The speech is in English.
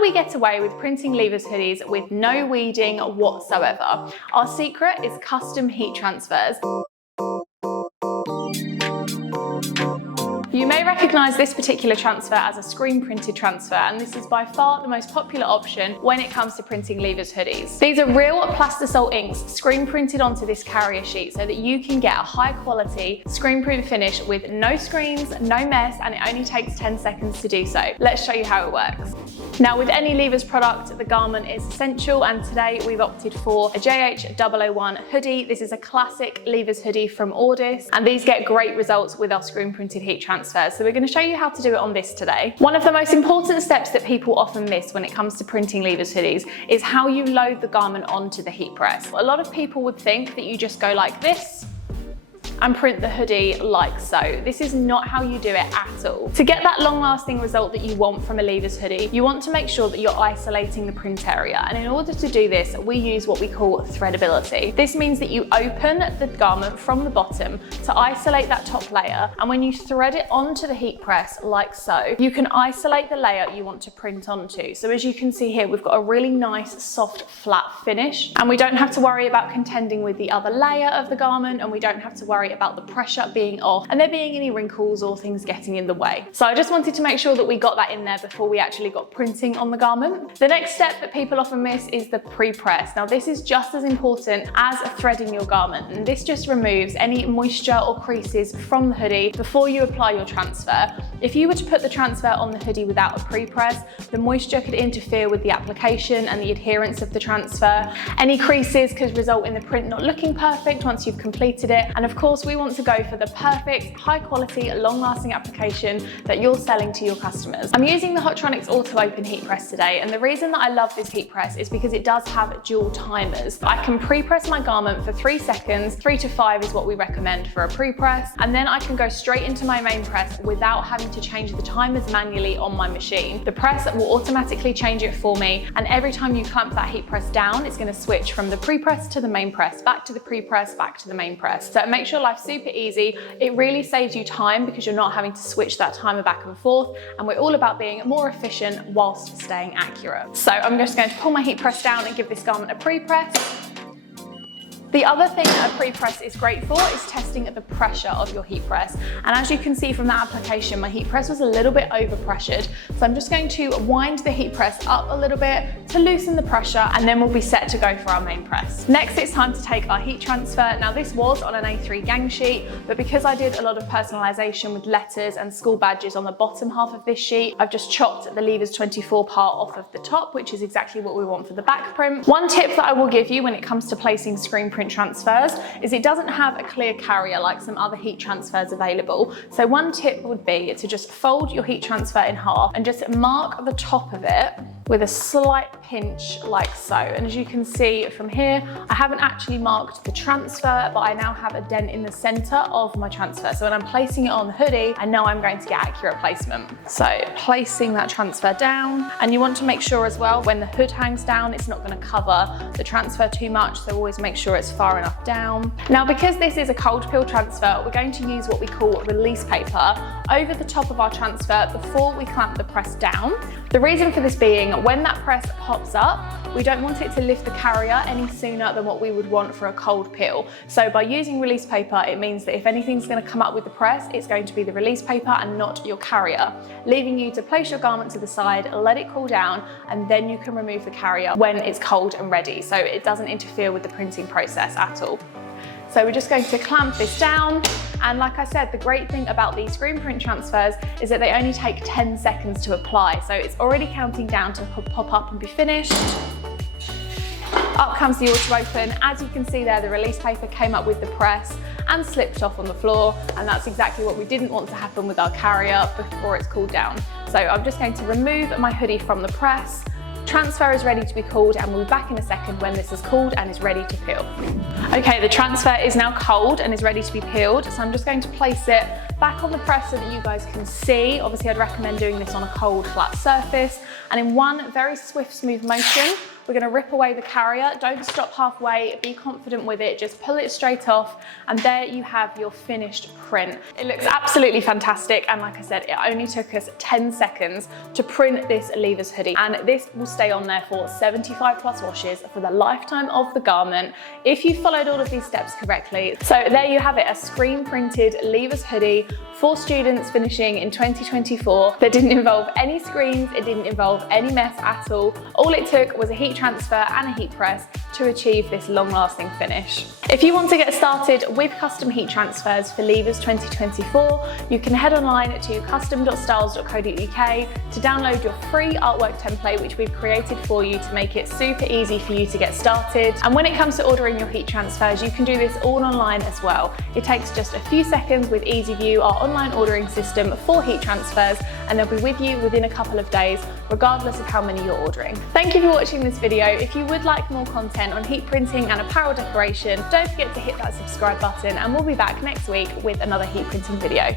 do we get away with printing levers hoodies with no weeding whatsoever? Our secret is custom heat transfers. You may recognise this particular transfer as a screen printed transfer, and this is by far the most popular option when it comes to printing levers hoodies. These are real plastisol inks screen printed onto this carrier sheet so that you can get a high quality screen print finish with no screens, no mess, and it only takes 10 seconds to do so. Let's show you how it works. Now, with any levers product, the garment is essential, and today we've opted for a JH001 hoodie. This is a classic levers hoodie from Hoodies, and these get great results with our screen printed heat transfers. So we're going to show you how to do it on this today. One of the most important steps that people often miss when it comes to printing levers hoodies is how you load the garment onto the heat press. A lot of people would think that you just go like this and print the hoodie like so. This is not how you do it at all. To get that long-lasting result that you want from a levers hoodie, you want to make sure that you're isolating the print area. And in order to do this, we use what we call threadability. This means that you open the garment from the bottom to isolate that top layer. And when you thread it onto the heat press like so, you can isolate the layer you want to print onto. So as you can see here, we've got a really nice, soft, flat finish. And we don't have to worry about contending with the other layer of the garment, and we don't have to worry about the pressure being off and there being any wrinkles or things getting in the way. So I just wanted to make sure that we got that in there before we actually got printing on the garment. The next step that people often miss is the pre-press. Now, this is just as important as threading your garment, and this just removes any moisture or creases from the hoodie before you apply your transfer. If you were to put the transfer on the hoodie without a pre-press, the moisture could interfere with the application and the adherence of the transfer. Any creases could result in the print not looking perfect once you've completed it, and of course we want to go for the perfect, high quality, long lasting application that you're selling to your customers. I'm using the Hotronics Auto Open heat press today, and the reason that I love this heat press is because it does have dual timers. I can pre-press my garment for 3 seconds, 3 to 5 is what we recommend for a pre-press, and then I can go straight into my main press without having to change the timers manually on my machine. The press will automatically change it for me, and every time you clamp that heat press down, it's going to switch from the pre-press to the main press, back to the pre-press, back to the main press. So it makes your life super easy. It really saves you time because you're not having to switch that timer back and forth, and we're all about being more efficient whilst staying accurate. So I'm just going to pull my heat press down and give this garment a pre-press. The other thing that a pre-press is great for is testing the pressure of your heat press. And as you can see from that application, my heat press was a little bit overpressured. So I'm just going to wind the heat press up a little bit to loosen the pressure, and then we'll be set to go for our main press. Next, it's time to take our heat transfer. Now, this was on an A3 gang sheet, but because I did a lot of personalization with letters and school badges on the bottom half of this sheet, I've just chopped the levers 24 part off of the top, which is exactly what we want for the back print. One tip that I will give you when it comes to placing screen print transfers is it doesn't have a clear carrier like some other heat transfers available. So one tip would be to just fold your heat transfer in half and just mark the top of it with a slight pinch like so. And as you can see from here, I haven't actually marked the transfer, but I now have a dent in the center of my transfer. So when I'm placing it on the hoodie, I know I'm going to get accurate placement. So placing that transfer down, and you want to make sure as well when the hood hangs down, it's not going to cover the transfer too much. So always make sure it's far enough down. Now, because this is a cold peel transfer, we're going to use what we call release paper over the top of our transfer before we clamp the press down. The reason for this being, when that press pops up, we don't want it to lift the carrier any sooner than what we would want for a cold peel. So by using release paper, it means that if anything's going to come up with the press, it's going to be the release paper and not your carrier, leaving you to place your garment to the side, let it cool down, and then you can remove the carrier when it's cold and ready. So it doesn't interfere with the printing process at all. So we're just going to clamp this down. And like I said, the great thing about these screen print transfers is that they only take 10 seconds to apply. So it's already counting down to pop up and be finished. Up comes the auto open. As you can see there, the release paper came up with the press and slipped off on the floor. And that's exactly what we didn't want to happen with our carrier before it's cooled down. So I'm just going to remove my hoodie from the press. Transfer is ready to be cooled, and we'll be back in a second when this is cooled and is ready to peel. Okay, the transfer is now cold and is ready to be peeled, so I'm just going to place it back on the press so that you guys can see. Obviously, I'd recommend doing this on a cold, flat surface, and in one very swift, smooth motion, We're going to rip away the carrier. Don't stop halfway, be confident with it, just pull it straight off, and there you have your finished print. It looks absolutely fantastic, and like I said, it only took us 10 seconds to print this Leavers hoodie, and this will stay on there for 75 plus washes for the lifetime of the garment if you followed all of these steps correctly. So there you have it, a screen printed Leavers hoodie for students finishing in 2024 that didn't involve any screens, it didn't involve any mess at all. All it took was a heat transfer and a heat press to achieve this long-lasting finish. If you want to get started with custom heat transfers for Leavers 2024, you can head online to custom.styles.co.uk to download your free artwork template, which we've created for you to make it super easy for you to get started. And when it comes to ordering your heat transfers, you can do this all online as well. It takes just a few seconds with EasyView, our online ordering system for heat transfers, and they'll be with you within a couple of days, regardless of how many you're ordering. Thank you for watching this video. If you would like more content on heat printing and apparel decoration, don't forget to hit that subscribe button, and we'll be back next week with another heat printing video.